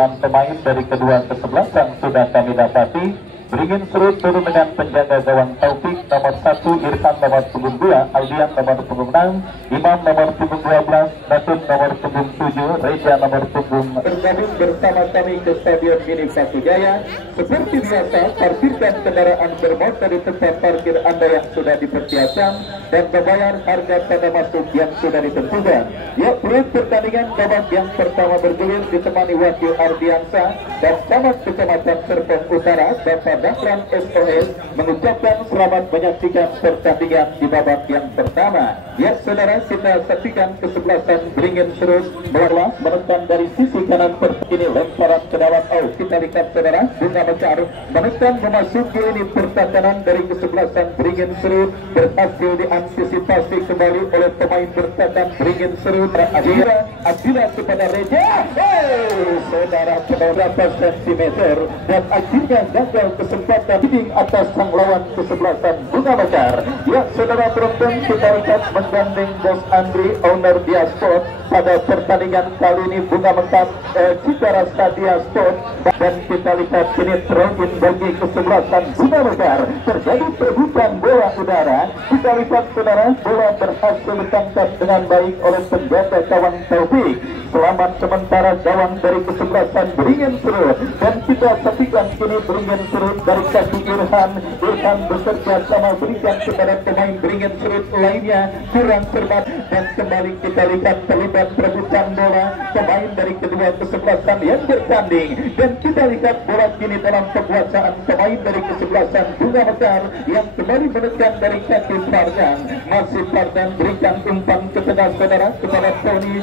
6 pemain dari kedua kesebelasan sudah kami dapati. Beringin Serut turun dengan penjaga gawang Taufik nomor 1, Irfan nomor punggung 2, Aldian nomor punggung 6, Imam nomor punggung 12, Datun nomor punggung 7, Reja nomor punggung. Bergabung bersama kami ke Stadion Mini Pasujaya. Seperti biasa, parkirkan kendaraan bermotor di tempat parkir Anda yang sudah dipersiapkan dan membayar harga tanda masuk yang sudah ditentukan. Ya, peluit pertandingan babak yang pertama bergulir ditemani wakil Ardiansa dan Camat Kecamatan Serpong Utara Bapak Dahlan SOS mengucapkan selamat menyaksikan pertandingan di babak yang pertama. Ya saudara, kita saksikan kesebelasan Beringin Serut bola menekan dari sisi kanan ini lemparan ke dalam. Kita lihat saudara, Bunga Mekar menekan memasuki ini pertahanan dari kesebelasan Beringin Serut berhasil diantisipasi kembali oleh pemain bertahan Beringin Serut. Adila kepada Reja, saudara beberapa sentimeter dan akhirnya gagal kesempatan leading atas sang lawan kesebelasan Bunga Mekar. Ya saudara penonton, kita lihat menggandeng Bos Andri owner Dia Sport pada pertandingan kali ini Bunga Mekar Citara Stadia Sport, dan kita lihat ini terokin bagi kesebelasan Bunga Mekar. Terjadi perebutan bola udara. Kita lihat saudara, bola berhasil ditangkap dengan baik oleh penjaga gawang Taufik. Selamat sementara gawang dari kesebelasan Beringin Serut, dan kita saksikan kini Beringin Serut dari kaki Irfan beserta sama berikan kepada pemain Beringin Serut lainnya kurang cermat, dan kembali kita lihat terlibat perebutan bola pemain dari kedua kesebelasan yang bertanding, dan kita lihat bola kini dalam kekuasaan pemain dari kesebelasan Bunga Mekar yang kembali menekan dari kaki Fardan. Masih Fardan berikan umpan ke tengah saudara kepada Tony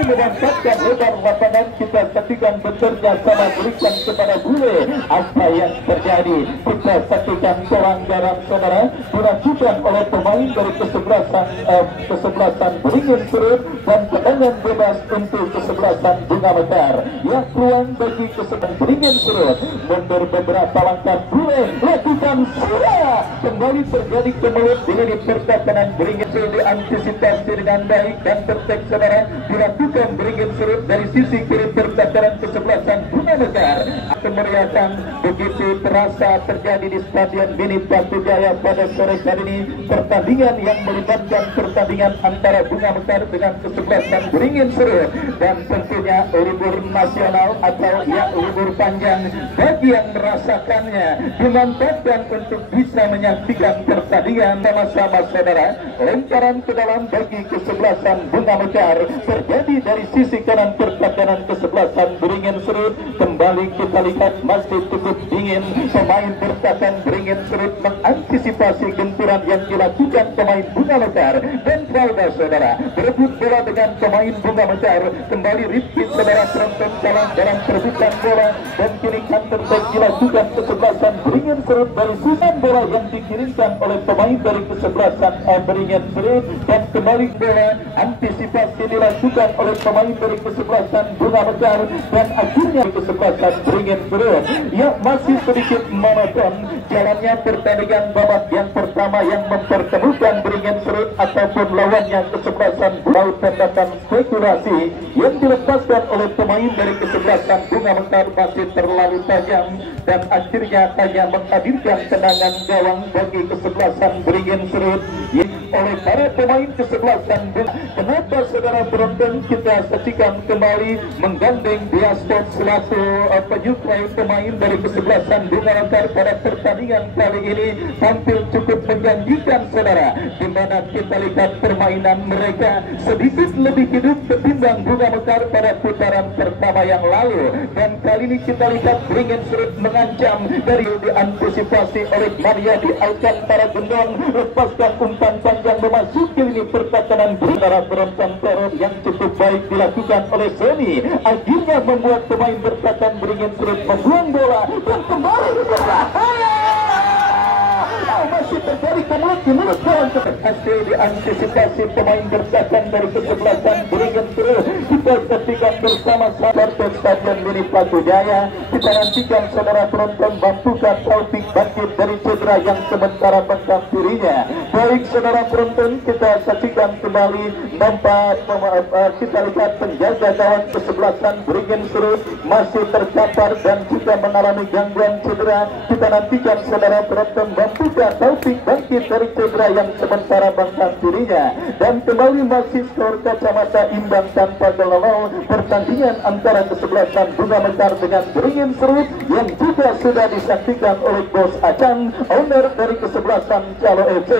memanfaatkan lebar lapangan. Kita saksikan bekerja sama berikan kepada Bule. Apa yang terjadi? Kita saksikan pelanggaran saudara dilakukan oleh pemain dari kesebelasan Beringin Serut dan tendangan bebas untuk kesebelasan Bunga Mekar. Ya, peluang bagi kesebelasan Beringin Serut mundur beberapa langkah. Bule lakukan sudah kembali terjadi kemelut di pertahanan Beringin Serut, diantisipasi dengan baik dan tertek saudara dilakukan Beringin Serut dari sisi kiri pertahanan kesebelasan Bunga Mekar. Kemeriahan begitu terasa terjadi di Stadion Mini Pasujaya pada sore hari ini. Pertandingan yang melibatkan pertandingan antara Bunga Mekar dengan kesebelasan Beringin Serut, dan tentunya libur nasional atau ya libur panjang bagi yang merasakannya dimanfaatkan untuk bisa menyaksikan pertandingan sama-sama saudara. Lemparan ke dalam bagi kesebelasan Bunga Mekar terjadi dari sisi kanan pertahanan kesebelasan Beringin Serut. Kembali kita lihat masih cukup dingin pemain bertahan Beringin Serut mengantisipasi genturan yang dilakukan pemain Bunga Mekar, dan saudara berebut bola dengan pemain Bunga Mekar. Kembali Rifki saudara penonton dalam perebutan bola, dan kini counter attack dilakukan kesebelasan Beringin Serut dari susunan bola yang dikirimkan oleh pemain dari kesebelasan Beringin Serut, dan kembali bola antisipasi dilakukan oleh pemain dari kesebelasan Bunga Mekar, dan akhirnya kesebelasan Beringin Serut. Ya, masih sedikit monoton jalannya pertandingan babak yang pertama yang mempertemukan Beringin Serut ataupun lawannya kesebelasan Laut. Tindakan spekulasi yang dilepaskan oleh pemain dari kesebelasan Bunga Mekar masih terlalu tajam, dan akhirnya hanya menghadirkan tendangan gawang bagi kesebelasan Beringin Serut oleh para pemain kesebelasan. Kenapa saudara penonton kita saksikan kembali menggandeng Dia Sport selaku penyuplai pemain dari kesebelasan Bunga Mekar pada pertandingan kali ini tampil cukup menjanjikan saudara, di mana kita lihat permainan mereka sedikit lebih hidup ketimbang Bunga Mekar pada putaran pertama yang lalu, dan kali ini kita lihat Beringin Serut mengancam dari diantisipasi oleh Maria di Alcantara Gendong, lepaskan umpan panjang memasuki lini pertahanan. Saudara penonton, teror yang cukup baik dilakukan oleh Sony akhirnya membuat pemain bertahan Beringin Serut membuang bola dan kembali berbahaya. Masih terjadi kemulut hasil diantisipasi pemain bertahan dari kesebelasan Beringin Serut. Kita saksikan bersama sahabat Stadion Mini Paku Jaya. Kita nantikan saudara penonton Bampuka Taufik bangkit dari cedera yang sementara menghampirinya. Baik saudara penonton, kita saksikan kembali nampak kita lihat penjaga gawang kesebelasan Beringin Serut masih terkapar dan juga mengalami gangguan cedera. Kita nantikan saudara penonton Bampuka Taufik bangkit dari cedera yang sementara menghampirinya. Dan kembali masih skor kacamata imbang tanpa gol. Pertandingan antara kesebelasan Bunga Mekar dengan Beringin Serut yang juga sudah disaksikan oleh Bos Acang, owner dari kesebelasan Calo FC.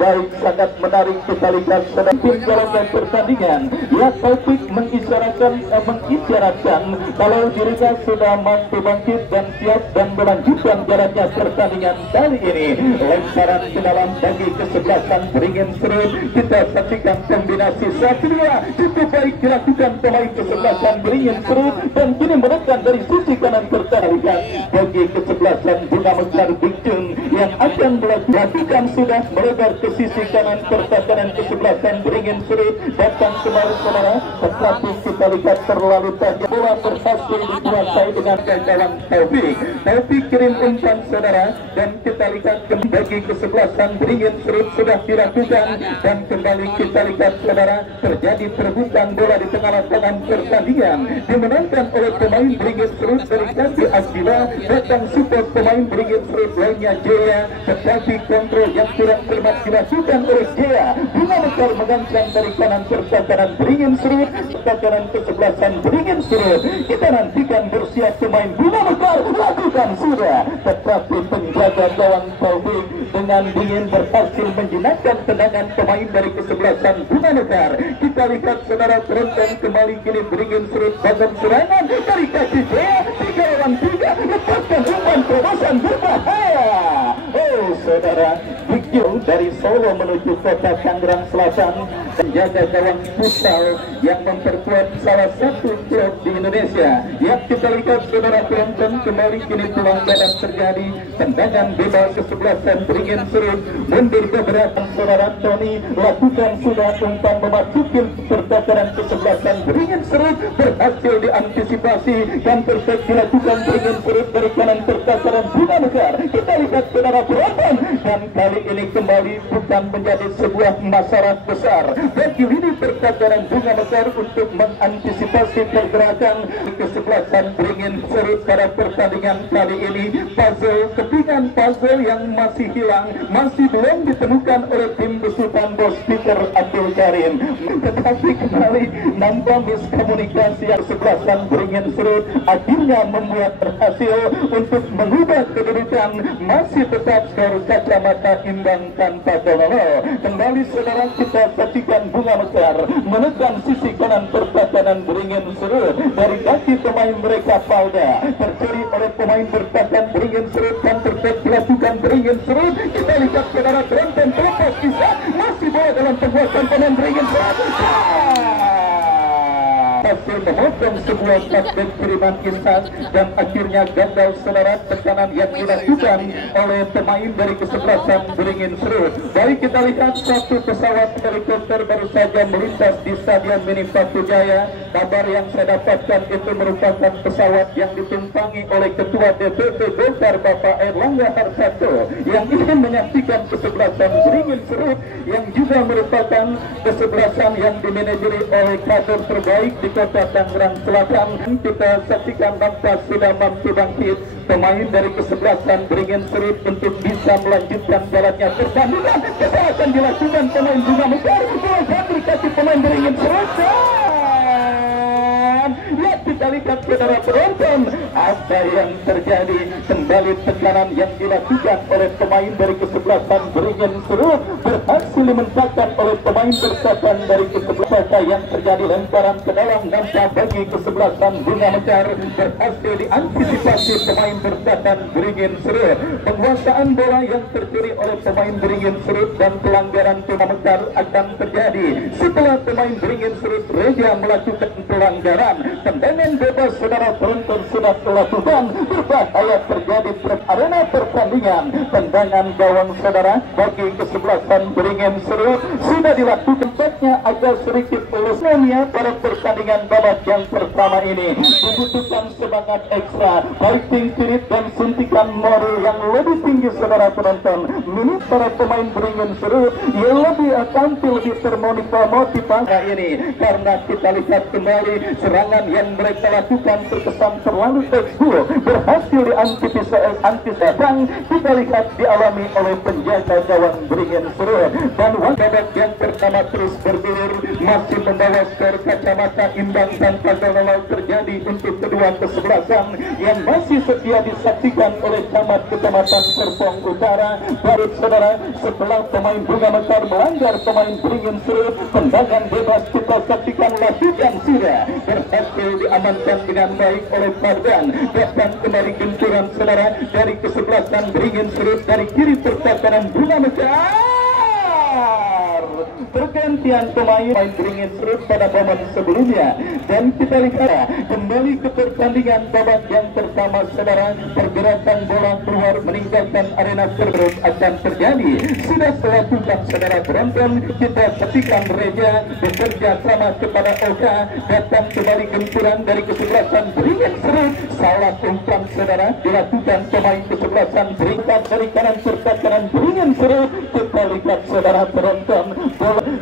Baik, sangat menarik kita lihat sedang jalannya pertandingan. Ya, Taufik mengisyaratkan kalau dirinya sudah mampu bangkit dan siap dan melanjutkan jalannya pertandingan kali ini. Lemparan ke dalam bagi kesebelasan Beringin Serut. Kita saksikan kombinasi 1-2 cukup baik dilakukan pemain kesebelasan Beringin Serut dan kini menekan dari sisi kanan pertandingan bagi kesebelasan Bunga Mekar Bikjung yang akan melakukan sudah melebar ke sisi kanan pertahanan kesebelasan Beringin Serut. Datang kembali saudara, tetapi kita lihat terlalu tajam, bola berhasil dikuasai dengan gawang Taufik. Taufik kirim umpan saudara dan kita lihat bagi kesebelasan Beringin Serut sudah dilakukan dan kembali kita lihat saudara terjadi perebutan bola di tengah lapangan pertandingan dimenangkan oleh pemain Beringin Serut dari kaki Asbila. Datang support pemain Beringin Serut lainnya Jaya, tetapi kontrol yang kurang cermat dilakukan oleh Jaya. Bunga Mekar mengancam dari kanan pertahanan Beringin Serut, pertahanan kesebelasan Beringin Serut. Kita nantikan bersiap pemain Bunga Mekar lakukan sudah, tetapi penjaga gawang Taufik dengan dingin berhasil menjinakkan tendangan pemain dari kesebelasan Bunga Mekar. Kita lihat saudara penonton kembali kini Beringin Serut bangun serangan dari kaki Jaya, 3-3 lepaskan umpan terobosan berbahaya. Oh saudara, Bikjung dari Solo menuju kota Tangerang Selatan, penjaga gawang futsal yang memperkuat salah satu klub di Indonesia. Ya, kita lihat saudara penonton kembali kini pelanggaran terjadi, tendangan bebas kesebelasan Beringin Serut mundur beberapa saudara Tony lakukan sudah umpan memasuki pertahanan kesebelasan Beringin Serut berhasil diantisipasi dan perfect dilakukan Beringin Serut dari kanan pertahanan Bunga Mekar. Kita lihat saudara penonton dan kali ini kembali bukan menjadi sebuah masalah besar bagi lini pertahanan Bunga Mekar untuk mengantisipasi pergerakan kesebelasan Beringin Serut pada pertandingan kali ini. Kepingan puzzle yang masih hilang masih belum ditemukan oleh tim besutan Bos Peter Abdul Karim, tetapi kembali nampak miskomunikasi yang kesebelasan Beringin Serut akhirnya membuat berhasil untuk mengubah kedudukan masih tetap skor kacamata imbang tanpa gol. Kembali saudara kita saksikan Bunga Mekar menekan sisi kanan pertahanan Beringin Serut dari kaki pemain mereka Pauda, tercuri oleh pemain bertahan Beringin Serut dan perfect dilakukan Beringin Serut. Kita lihat saudara penonton terlepas bisa masih bola dalam penguasaan pemain Beringin Serut. Hasil memotong sebuah taktik kiriman instan dan akhirnya gagal saudara tekanan yang dilakukan oleh pemain dari kesebelasan Beringin Serut. Baik, kita lihat satu pesawat helikopter baru saja melintas di Stadion Mini Paku Jaya. Kabar yang saya dapatkan itu merupakan pesawat yang ditumpangi oleh Ketua DPP Golkar Bapak Erlangga Hartarto yang ingin menyaksikan kesebelasan Beringin Serut yang juga merupakan kesebelasan yang dimanajeri oleh kader terbaik di kota Tangerang Selatan. Kita saksikan nampak sudah mampu bangkit pemain dari kesebelasan Beringin Serut untuk bisa melanjutkan jalannya pertandingan. Kesalahan dilakukan pemain Bunga Mekar, bola dikasih pemain Beringin Serut. Ya, kita lihat saudara penonton apa yang terjadi. Kembali tekanan yang dilakukan oleh pemain dari kesebelasan Beringin Serut berhasil dimenangkan oleh pemain bertahan dari kesebelasan yang terjadi. Lemparan ke dalam nampak bagi kesebelasan Bunga Mekar berhasil diantisipasi pemain bertahan Beringin Serut. Penguasaan bola yang tercuri oleh pemain Beringin Serut dan pelanggaran Bunga Mekar akan terjadi setelah pemain Beringin Serut rela melakukan pelanggaran. tendangan bebas saudara penonton sudah dilakukan, berbahaya terjadi arena pertandingan. Tendangan gawang saudara bagi kesebelasan Beringin Serut sudah dilakukan, tempatnya agak sedikit ulusnya pada pertandingan babak yang pertama ini. Dibutuhkan semangat ekstra, fighting spirit dan suntikan moral yang lebih tinggi saudara penonton. Minit para pemain Beringin Serut yang lebih tampil lebih termotivasi ini, karena kita lihat kembali serangan yang mereka lakukan terkesan terlalu tekstur, berhasil diantisipasi. Kita lihat dialami oleh penjaga gawang Beringin Serut, dan babak yang pertama terus bergulir, masih membawa skor kacamata imbang tanpa gol terjadi untuk kedua kesebelasan yang masih setia disaksikan oleh camat Kecamatan Serpong Utara. Baru saudara, setelah pemain Bunga Mekar melanggar pemain Beringin Serut, tendangan bebas kita saksikan lakukan sudah berhasil diamankan dengan baik oleh Fardan. Datang kembali gencuran saudara dari kesebelasan Beringin Serut dari kiri pertahanan Bunga Mekar. Pergantian pemain Beringin Serut pada babak sebelumnya, dan kita lihat kembali ke pertandingan babak yang pertama saudara. Pergerakan bola keluar meninggalkan arena terus akan terjadi. Sudah dilakukan saudara penonton, kita saksikan Reja bekerja sama kepada Oka. Datang kembali gempuran dari kesebelasan Beringin Serut, salah umpan saudara dilakukan pemain kesebelasan Beringin dari kanan pertahanan Beringin Serut. Kita lihat saudara penonton,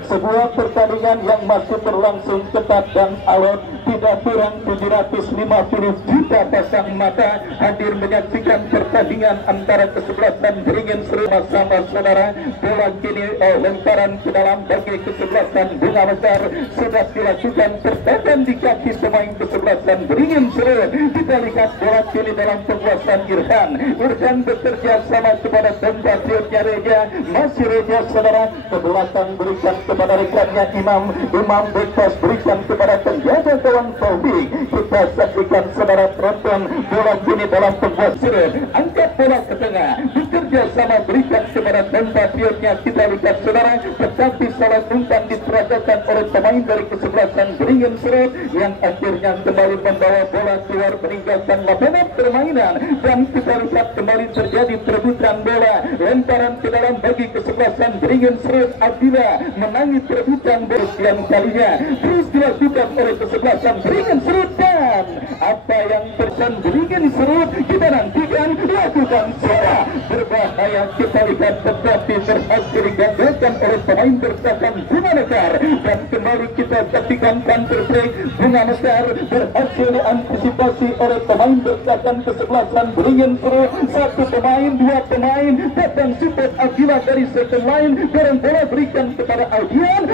sebuah pertandingan yang masih berlangsung ketat dan alot. Tidak kurang 750 juta pasang mata hadir menyaksikan pertandingan antara kesebelasan Beringin Serut bersama saudara. Bola kini lemparan ke dalam bagi kesebelasan Bunga Mekar sudah dilakukan pertahanan di kaki pemain kesebelasan Beringin Serut. Kita lihat bola kini dalam penguasaan Irfan. Irfan bekerja sama kepada compatriotnya Reja. Masih Reja saudara ke belakang berikan kepada rekannya Imam Bekas berikan kepada penjaga gawang Taufik. Kita saksikan saudara penonton, bola kini dalam penguasaan, angkat bola ke tengah, bekerja sama berikan kepada compatriotnya. Kita lihat saudara, tetapi salah umpan diperagakan oleh pemain dari kesebelasan Beringin Serut yang akhirnya kembali membawa bola keluar meninggalkan lapangan permainan, dan kita lihat kembali terjadi perebutan bola, lemparan ke dalam bagi kesebelasan Beringin Serut. Abdillah menangi perebutan bola yang kalinya terus dilakukan oleh kesebelasan Beringin Serut, dan apa yang terjadi Beringin Serut kita nantikan lakukan suara berbahaya. Kita lihat tetapi berhasil digagalkan oleh pemain bertahan Bunga Mekar, dan kembali kita saksikan counter break. Bunga Mekar berhasil diantisipasi oleh pemain bertahan kesebelasan Beringin Serut. Satu pemain, dua pemain datang support Abdillah dari second line, dan bola berikan kepada Aldian.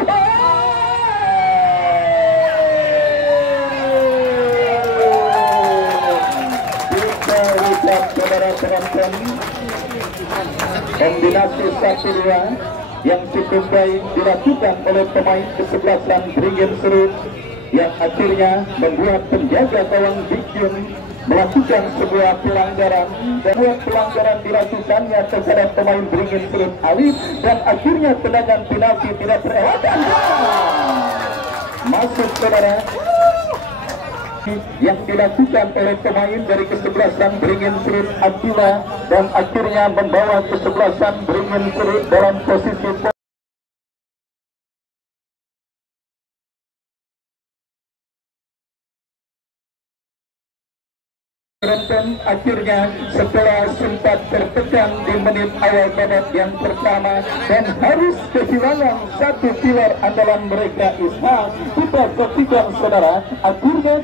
Saudara penonton, kombinasi 1-2 yang cukup baik dilakukan oleh pemain kesebelasan Beringin Serut yang akhirnya membuat penjaga gawang Dikyun melakukan sebuah pelanggaran, dan buat pelanggaran dilakukannya kepada pemain Beringin Serut Alif, dan akhirnya tendangan penalti tidak terelakkan. Masuk saudara yang dilakukan oleh pemain dari kesebelasan Beringin Serut Abdillah, dan akhirnya membawa kesebelasan Beringin Serut dalam posisi penonton. Akhirnya setelah sempat tertekan di menit awal babak yang pertama dan harus kehilangan satu pilar andalan mereka Ishak, kita saksikan saudara akhirnya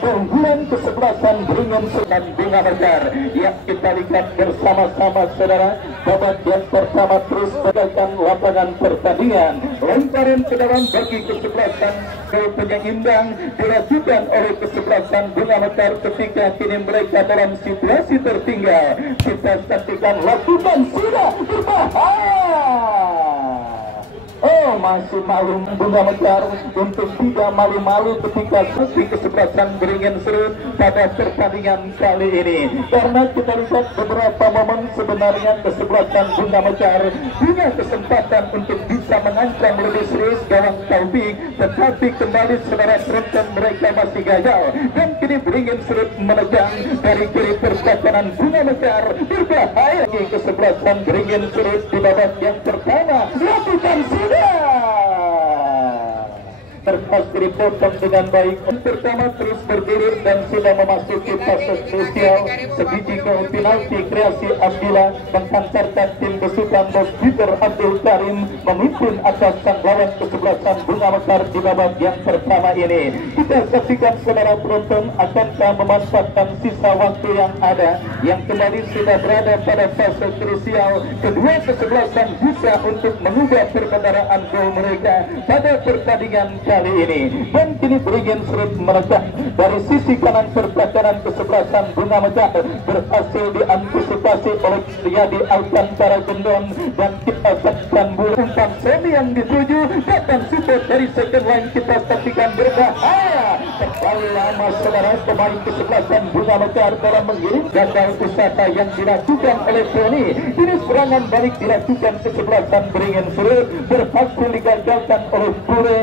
keunggulan kesebelasan Beringin Serut dan Bunga Mekar yang kita lihat bersama-sama saudara. Babak yang pertama terus meninggalkan lapangan pertandingan, lemparan ke dalam bagi kesebelasan penyeimbang dilakukan oleh kesebelasan Bunga Mekar ketika kini mereka dalam situasi tertinggal. Kita saksikan lakukan sudah berbahaya. Oh, masih malu Bunga Mekar untuk tidak malu-malu ketika sesi kesebelasan beringin serut pada pertandingan kali ini. Karena kita lihat beberapa momen sebenarnya kesebelasan Bunga Mekar punya kesempatan untuk bisa mengancam lebih serius gawang Taufik, tetapi kembali saudara serutkan mereka masih gagal. Dan kini beringin serut menegang dari kiri pertahanan Bunga Mekar, berbahaya di kesebelasan beringin serut di babak yang pertama. Lakukan sudah terpaksa dipotong dengan baik. Pertama terus bergulir dan sudah memasuki fase krusial. Sebiji gol penalti kreasi Abdillah menghantarkan tim besutan bos Peter Abdul Karim memimpin atas sang lawan kesebelasan Bunga Mekar di babak yang pertama ini. Kita saksikan saudara penonton akankah memanfaatkan sisa waktu yang ada yang kembali sudah berada pada fase krusial. Kedua kesebelasan bisa untuk mengubah perbendaraan gol mereka pada pertandingan kali ini. Dan kini beringin serut menekan dari sisi kanan pertahanan kesebelasan Bunga Mekar berhasil diantisipasi oleh Riyadi Alcantara Gendon, dan kita saksikan bola umpan semi yang dituju datang support dari second line. Kita saksikan berbahaya terlalu lama saudara pemain kesebelasan Bunga Mekar dalam mengirim gagal usaha yang dilakukan oleh Tony. Ini serangan balik dilakukan kesebelasan beringin serut berhasil digagalkan oleh Pure.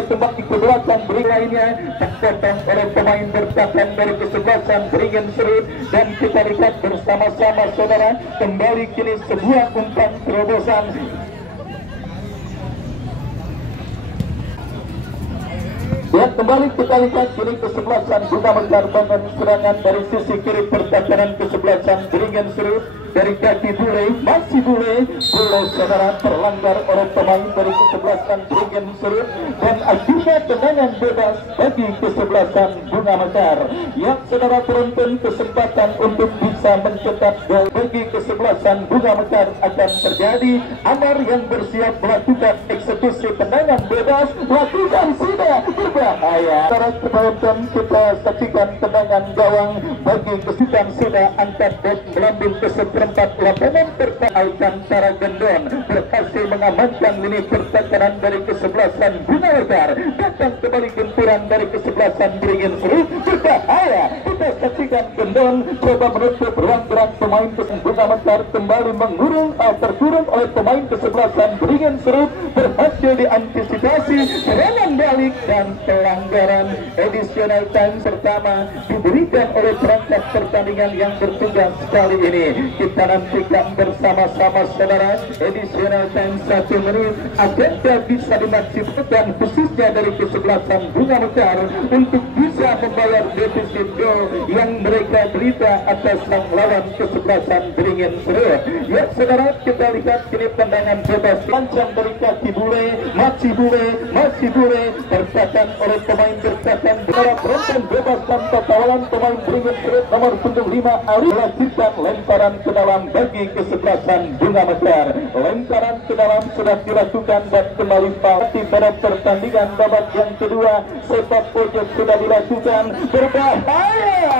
Kembali ke belakang beri lainnya terpotong oleh pemain bertahan dari kesebelasan beringin serut. Dan kita lihat bersama-sama saudara kembali kini sebuah umpan terobosan. Dan kembali kita lihat kini kesebelasan Bunga Mekar dengan serangan dari sisi kiri pertahanan kesebelasan beringin serut dari kaki Bule, masih Bule saudara terlanggar oleh pemain dari kesebelasan beringin serut, dan akhirnya tendangan bebas bagi kesebelasan Bunga Mekar. Yang saudara penonton kesempatan untuk bisa mencetak gol bagi kesebelasan Bunga Mekar akan terjadi. Amar yang bersiap melakukan eksekusi tendangan bebas, lakukan sudah berbahaya. Saudara penonton kita saksikan tendangan gawang bagi kesulitan sudah angkat dan melambung ke seperempat lapangan pertahanan Alcantara Gendon berhasil mengamankan lini pertahanan dari kesebelasan Bunga Mekar. Datang kembali gempuran dari kesebelasan beringin serut berbahaya. Kita saksikan Gendon coba menutup ruang gerak pemain Bunga Mekar, kembali mengurung terkurung oleh pemain kesebelasan beringin serut, berhasil diantisipasi serangan balik dan pelanggaran. Additional time pertama diberikan oleh perangkat pertandingan yang bertugas kali ini. Kita nantikan bersama-sama saudara additional time 1 menit akankah bisa dimaksimalkan khususnya dari kesebelasan Bunga Mekar untuk bisa membayar defisit gol yang mereka derita atas sang lawan kesebelasan beringin serut. Ya saudara, kita lihat kini tendangan bebas lancang dari kaki Bule, masih Bule tertahan oleh pemain bertahan saudara penonton bebas tanpa kawalan pemain beringin serut nomor 5 Ali melakukan lemparan ke dalam bagi kesebelasan Bunga Mekar. Lemparan ke dalam sudah dilakukan dan kembali pasti pada pertandingan babak yang kedua. Sepak pojok sudah dilakukan berbahaya.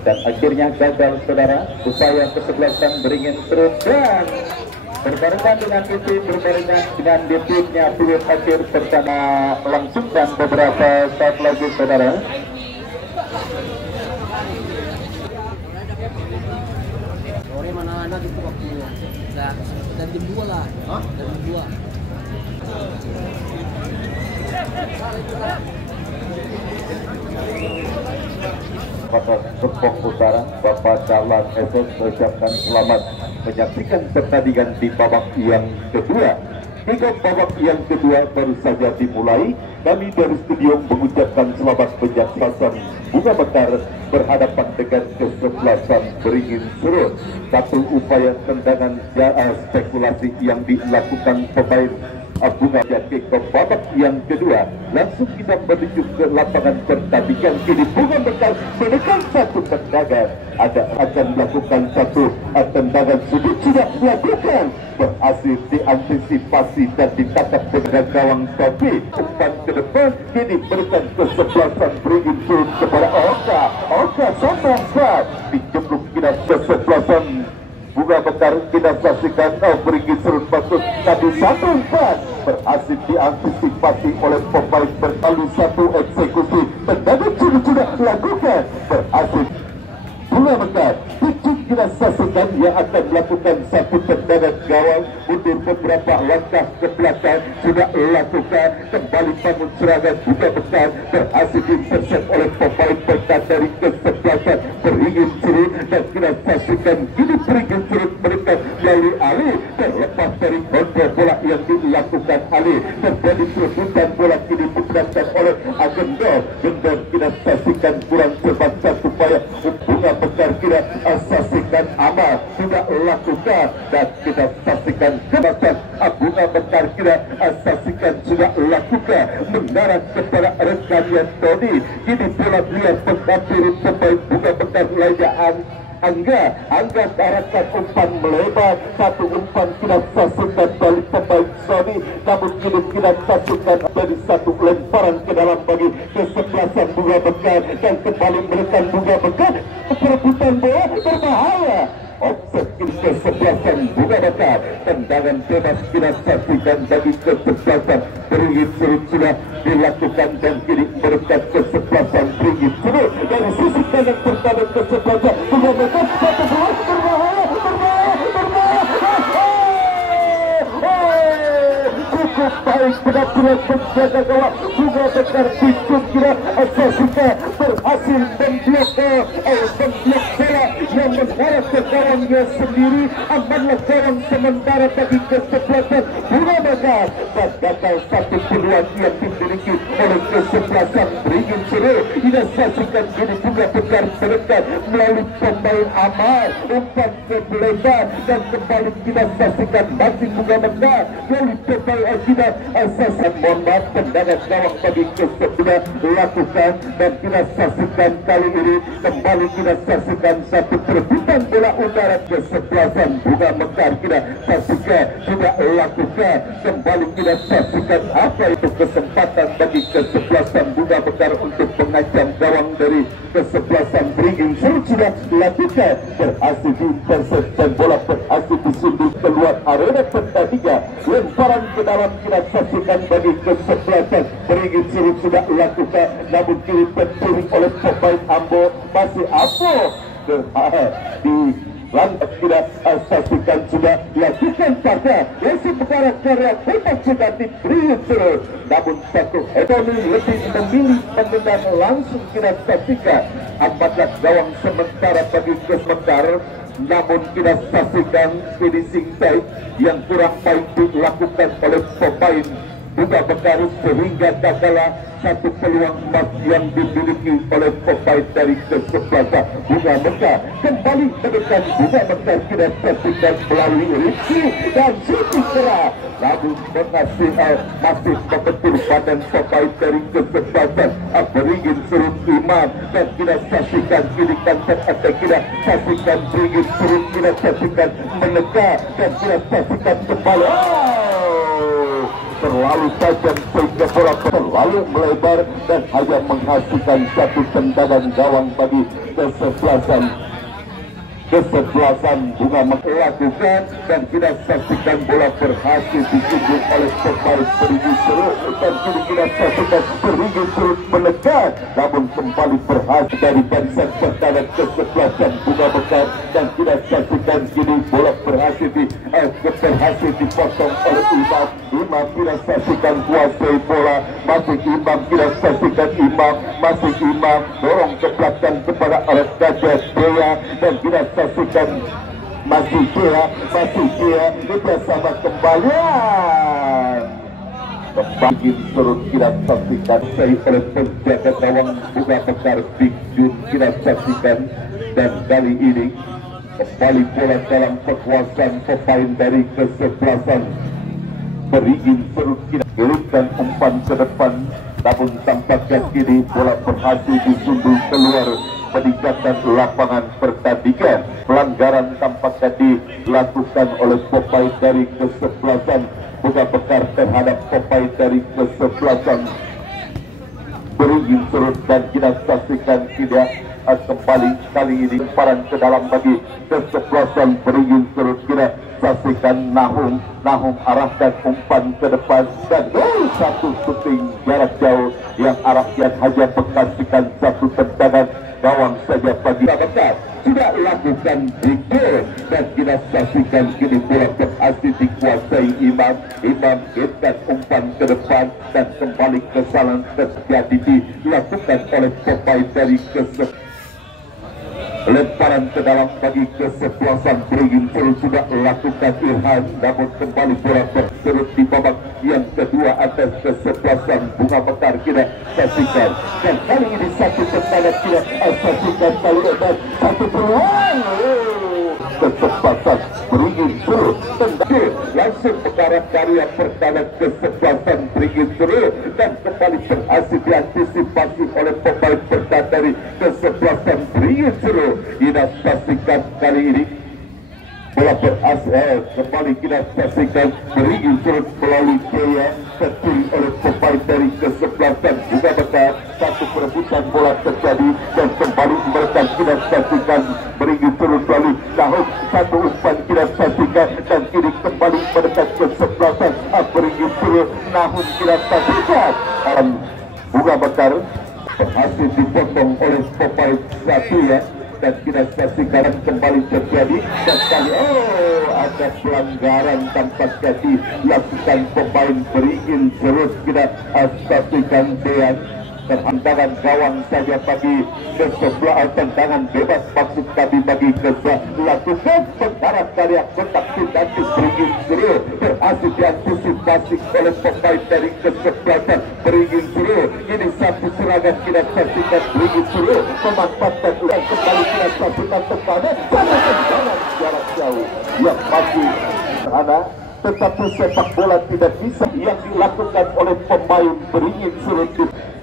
Dan akhirnya gagal saudara upaya kesebelasan beringin serut, dan berbarengan dengan itu berbarengan dengan detiknya peluit akhir pertama melangsungkan beberapa saat lagi saudara. Sore mana ada gitu waktunya? Dari jam 2 lah. Hah? Dari jam 2. Pada Serpong Utara, Bapak Dahlan SS mengucapkan selamat menyaksikan pertandingan di babak yang kedua. Hingga babak yang kedua baru saja dimulai, kami dari studio mengucapkan selamat penyaksian Bunga Mekar berhadapan dengan kesebelasan beringin serut. Satu upaya tendangan spekulasi yang dilakukan pemain Bunga Jati ke babak yang kedua. Langsung kita menuju ke lapangan pertandingan. Kini Bunga Mekar menekan satu tendangan. Ada akan melakukan satu tendangan sudut sudah dilakukan, berhasil diantisipasi dan ditangkap dengan gawang Taufik. Umpan ke depan kini berikan kesebelasan beringin serut kepada Oka. Oka sombong saat dijemplung kita kesebelasan Bunga Mekar kita saksikan beri serut masuk tadi 1-4 berhasil diantisipasi oleh pemain berlalu 1 eksekusi tendangan sudah lakukan berhasil Bunga Mekar kita saksikan yang akan melakukan satu tendangan gawang mundur beberapa langkah ke belakang sudah lakukan kembali bangun serangan Bunga Mekar berhasil diintercept oleh pemain berkat dari kesebelasan beringin surut dan kita saksikan kini beringin surut mereka melalui Ali terlepas dari kontrol bola yang dilakukan Ali terjadi perebutan bola kini diperlukan oleh Agenda kita saksikan kurang cepat satu upaya Bunga Mekar kita saksikan amal sudah lakukan dan kita saksikan kebasan Bunga Mekar kita saksikan sudah lakukan mendarat kepada rekan Tony kini bola dia mengambil pemain Bunga Mekar lainnya Angga arahkan umpan melebar satu umpan kita saksikan balik pemain Sony namun kini kita saksikan dari satu lemparan ke dalam bagi kesebelasan Bunga Mekar dan kembali menekan Bunga Mekar perebutan bola berbahaya offset kini kesebelasan Bunga Mekar tendangan bebas kita saksikan bagi kesebelasan beringin surut sudah dilakukan dan kini menekan kesebelasan beringin surut dari sisi kanan pertahanan kesebelasan Bunga Mekar satu bola berbahaya cukup baik benar-benar penjaga gawang Bunga Mekar Bitung kira saksikan berhasil memblokir bola yang mengarah ke gawangnya sendiri amanlah gawang sementara bagi kesebelasan Bunga Mekar dan gagal satu peluang yang dimiliki oleh kesebelasan beringin surut kita saksikan kini Bunga Mekar menekan melalui pemain Amal umpan ke lebar dan kembali kita saksikan masih Bunga Mekar melalui pemain kita saksikan mohon maaf tendangan gawang bagi kesebelasan lakukan dan kita saksikan kali ini kembali kita saksikan satu perebutan bola udara kesebelasan Bunga Mekar kita saksikan sudah lakukan kembali kita saksikan apa itu kesempatan bagi kesebelasan Bunga Mekar untuk mengancam gawang dari kesebelasan beringin surut sudah lakukan berhasil diintercept dan bola berhasil disunduh keluar arena pertandingan lemparan ke dalam kita saksikan bagi kesebelasan beringin surut sudah lakukan namun kini pencuri oleh pemain Ambo masih Ambo di lantas tidak saksikan sudah lakukan pada Yesi perkara karya bebas sudah diberi surut namun satu Tony lebih memilih menendang langsung kita saksikan apakah gawang sementara bagi Mekar namun kita saksikan finishing side yang kurang baik dilakukan oleh pemain Bunga Mekar sehingga gagal satu peluang emas yang dimiliki oleh pemain dari kesebelasan Bunga Mekar kembali menekan Bunga Mekar kita saksikan melalui Rizky dan Siti Kera lalu mengasih masih membentur badan pemain dari kesebelasan beringin surut Imam dan kita saksikan kini kantor atas kita saksikan beringin surut kita saksikan menekan dan kita saksikan kembali terlalu tajam sehingga bola terlalu melebar dan hanya menghasilkan satu tendangan gawang bagi kesebelasan Bunga Mekar lakukan dan kita saksikan bola berhasil ditunjuk oleh pemain beringin surut dan kini kita saksikan beringin surut menekan namun kembali berhasil dari barisan pertahanan kesebelasan Bunga Mekar dan kita saksikan kini bola berhasil dipotong oleh Imam kita saksikan kuasai bola masih Imam kita saksikan masih Imam dorong ke belakang kepada Alat Gajah Dea dan kita saksikan masih dia bersama kembalian kembali surut kita saksikan saya oleh penjaga gawang Bunga Mekar Big Jun kita saksikan dan kali ini kembali bola dalam kekuasaan pemain dari kesebelasan beringin surut kita kirimkan umpan ke depan namun tampaknya kini bola berhasil disunduh keluar meninggalkan lapangan pertandingan. Pelanggaran tampaknya dilakukan oleh pemain dari kesebelasan Bunga Mekar terhadap pemain dari kesebelasan beringin surut dan kita saksikan tidak kembali kali ini lemparan ke dalam bagi kesebelasan beringin surut kira saksikan Nahum arahkan umpan ke depan dan satu shooting jarak jauh yang arahnya hanya mengasihkan satu tendangan gawang saja bagi Bekar sudah lakukan dikir dan kita saksikan kini bola berhasil dikuasai Imam getar umpan ke depan dan kembali kesalahan terjadi dilakukan oleh pemain dari lemparan ke dalam bagi kesebelasan beringin surut sudah lakukan Irhan namun kembali bola terserut di babak yang kedua atas kesebelasan Bunga Mekar kita saksikan dan kali ini satu tendangan kita saksikan kali ini satu peluang kesebelasan beringin surut tendang langsung mengarah dari yang pertama kesebelasan beringin surut dan kembali berhasil diantisipasi oleh pemain bertahan dari kesebelasan beringin surut. Kita saksikan kali ini bola berhasil kembali kita saksikan beringin surut melalui gaya tercuri oleh pemain dari kesebelasan Bunga Mekar. Satu perebutan bola terjadi dan kembali mereka kita saksikan beringin surut melalui Nahum satu umpan kita saksikan dan kini kembali mendekat kesebelasan beringin surut Nahum kita saksikan Bunga Mekar berhasil dipotong oleh pemain satu ya dan kita saksikan kembali terjadi dan kali ada pelanggaran tanpa jadi lakukan pemain beringin surut kita saksikan Dean tendangan gawang saja bagi kesebelah tendangan bebas maksud kami bagi lakukan pengarah kali yang kotak sintetis beringin surut berhasil diantisipasi oleh pemain dari kesebelasan beringin surut. Ini satu serangan kita saksikan beringin surut memanfaatkan ulang kembali kita saksikan kepada tendangan jarak jauh yang masih sederhana tetapi sepak bola tidak bisa yang dilakukan oleh pemain beringin surut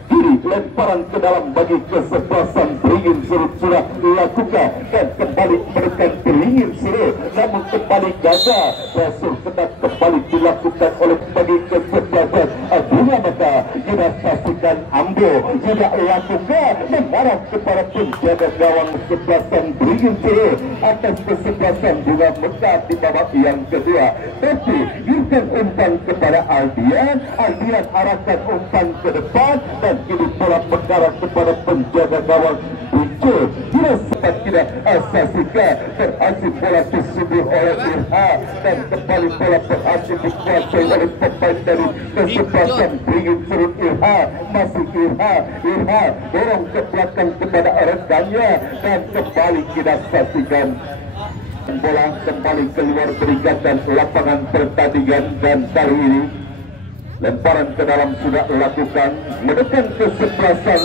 kiri lemparan ke dalam bagi kesebelasan beringin surut sudah dilakukan dan kembali menekan beringin surut namun kembali gagal Rasul sedang kembali dilakukan oleh bagi kesebelasan Bunga Mekar. Kita saksikan Ambo sudah lakukan mengarah kepada penjaga gawang kesebelasan beringin surut atas kesebelasan Bunga Mekar di babak yang kedua tapi berikan umpan kepada Aldian arahkan umpan ke depan dan kini bola mengarah kepada penjaga gawang Bunco. Kita sempat tidak saksikan berhasil bola disubur oleh Irha dan kembali bola berhasil dikuasai oleh pemain dari kesebelasan beringin surut Irha. Masih Irha dorong ke belakang kepada rekannya dan kembali kita saksikan bola kembali keluar berikatan lapangan pertandingan dan kali ini lemparan ke dalam sudah lakukan menekan kesebelasan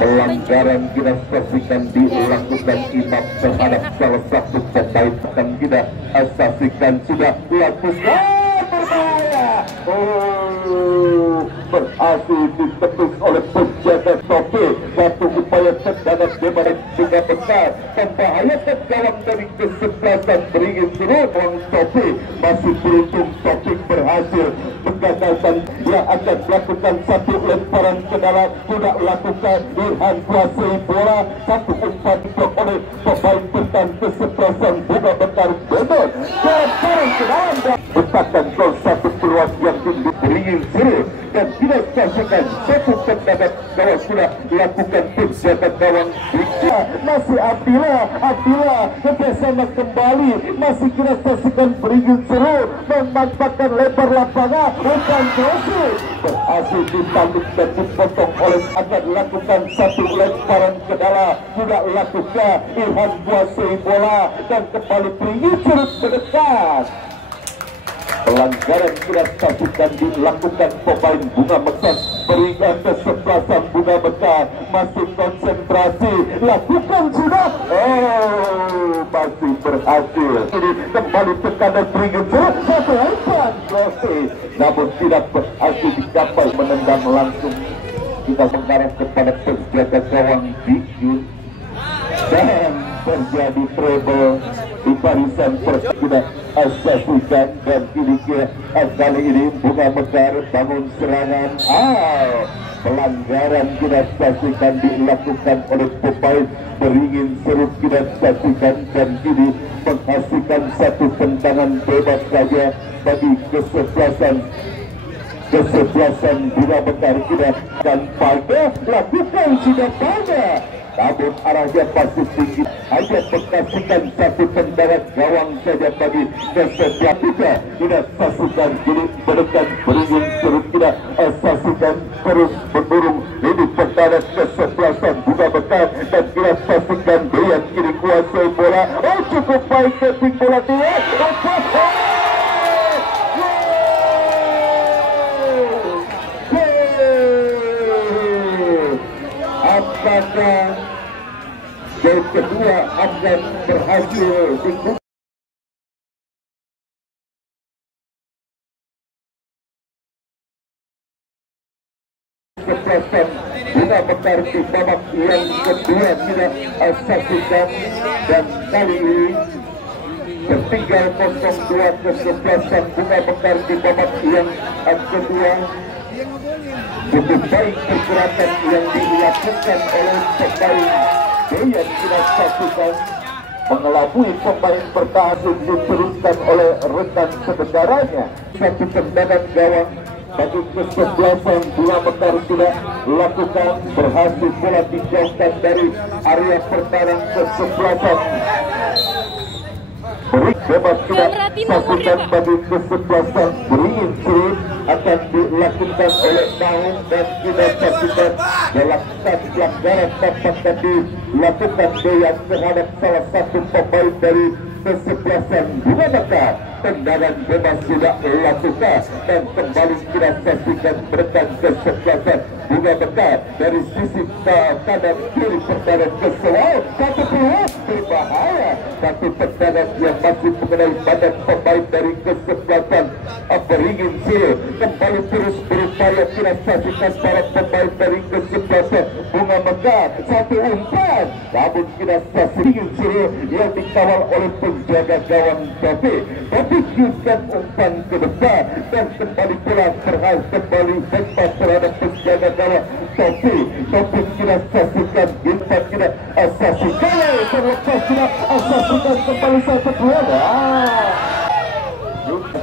pelanggaran kita saksikan dilakukan Imam terhadap salah satu pemain akan kita saksikan sudah lakukan berbahaya berhasil ditepis oleh penjaga Topi satu upaya tendangan bebas Bunga Mekar membahayakan gawang dari kesebelasan beringin surut. Topi masih beruntung Topi berhasil menggagalkan yang akan melakukan satu lemparan ke dalam sudah lakukan Irhan kuasai bola satu umpan oleh pemain bertahan kesebelasan Bunga Mekar bebas lemparan ke dalam dan besarkan gol satu peluang yang tinggi beringin surut dan tidak saksikan satu tendangan gawang sudah dilakukan penjaga gawang masih Abdillah bersama kembali masih kita saksikan beringin surut memanfaatkan lebar lapangan bukan crossing berhasil ditanduk dan dipotong oleh akan lakukan satu lemparan ke dalam sudah lakukan Irhan kuasai bola dan kembali beringin surut mendekat. Pelanggaran kita saksikan dilakukan pemain Bunga Mekar berikan kesebelasan Bunga Mekar masih konsentrasi lakukan sudah masih berhasil ini kembali tekanan beringin surut satu umpan crossing namun tidak berhasil dicapai menendang langsung kita mengarah kepada penjaga gawang Bikyun dan terjadi treble di barisan persekutuan saksikan dan kini kali ini Bunga Mekar bangun serangan pelanggaran kita saksikan dilakukan oleh pemain Beringin Serut kita saksikan, dan kini menghasilkan satu tendangan bebas saja bagi kesebelasan Bima Bekar kita, dan pada lakukan sudah pada, namun arahnya pasti tinggi, hanya menghasilkan satu tendangan gawang saja bagi kesebelasan kita. Kita saksikan kini menekan Beringin Serut kita saksikan terus mendorong ini pertahanan kesebelasan Bima Bekar, dan kita saksikan dia kini kuasai bola. Oh, cukup baik ketik bola dia. Apakah game kedua akan berhasil dibuka? Kesebelasan Bima Bekar di babak yang kedua tidak saksikan, dan kali ini tertinggal 0-2 kesebelasan Bima Bekar di babak yang kedua. Cukup baik pergerakan yang dilakukan oleh pemain yang kita saksikan, mengelabui pemain bertahan diteruskan oleh rekan sebenarnya. Satu tendangan gawang bagi kesebelasan Bima Bekar tidak lakukan, berhasil bola dijauhkan dari area pertahanan kesebelasan. Bebas tidak saksikan bagi kesebelasan Beringin Serut akan dilakukan oleh Naum, dan kita saksikan dalam pelanggaran tampaknya dilakukan Deyan terhadap salah satu pemain dari kesebelasan Bima Bekar. Tendangan bebas tidak dilakukan, dan kembali kita saksikan rekan kesebelasan Bima Bekar dari sisi kanan kiri pertahanan kesebelasan. Satu peluang berbahaya, satu tendangan yang masih mengenai badan pemain dari kesebelasan Beringin Serut. Kembali terus berupaya kita saksikan para pemain dari kesebelasan Bima Bekar. Satu umpan, namun kita saksikan Beringin Serut yang dikawal oleh penjaga gawang tapi kiuskan umpan ke depan, dan kembali pula berhasil kembali bebas terhadap penjaga gawang tapi kita saksikan umpan kita saksikan terlepas kita saksikan kembali satu bola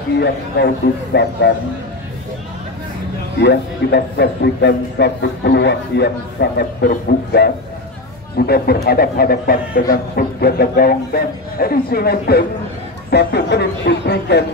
yang kau dustakan. Ya, kita saksikan satu peluang yang sangat terbuka, sudah berhadap-hadapan dengan penjaga gawang, dan additional time 1 menit diberikan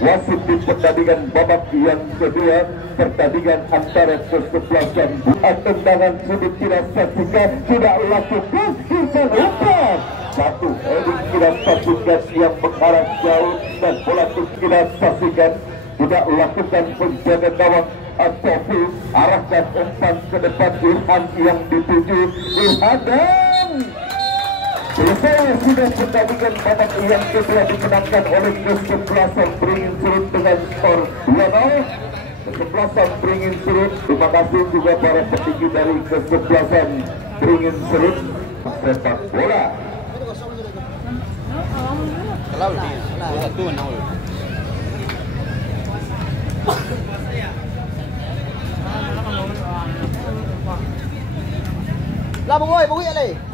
wasit di pertandingan babak yang kedua, pertandingan antara kesebelasan. Tendangan sudah tidak saksikan, sudah lakukan kita umpan. Satu heading tidak saksikan yang mengarah jauh, dan bola itu tidak saksikan, tidak lakukan penjaga gawang Topi, arahkan umpan ke depan Irhan yang dituju Irhan, dan selesai sudah pertandingan babak yang kedua dimenangkan oleh kesebelasan Beringin Serut dengan skor 2-0. Kesebelasan Beringin Serut, terima kasih juga para petinggi dari kesebelasan Beringin Serut sepak bola. Lah bung ơi, bung hiện đây.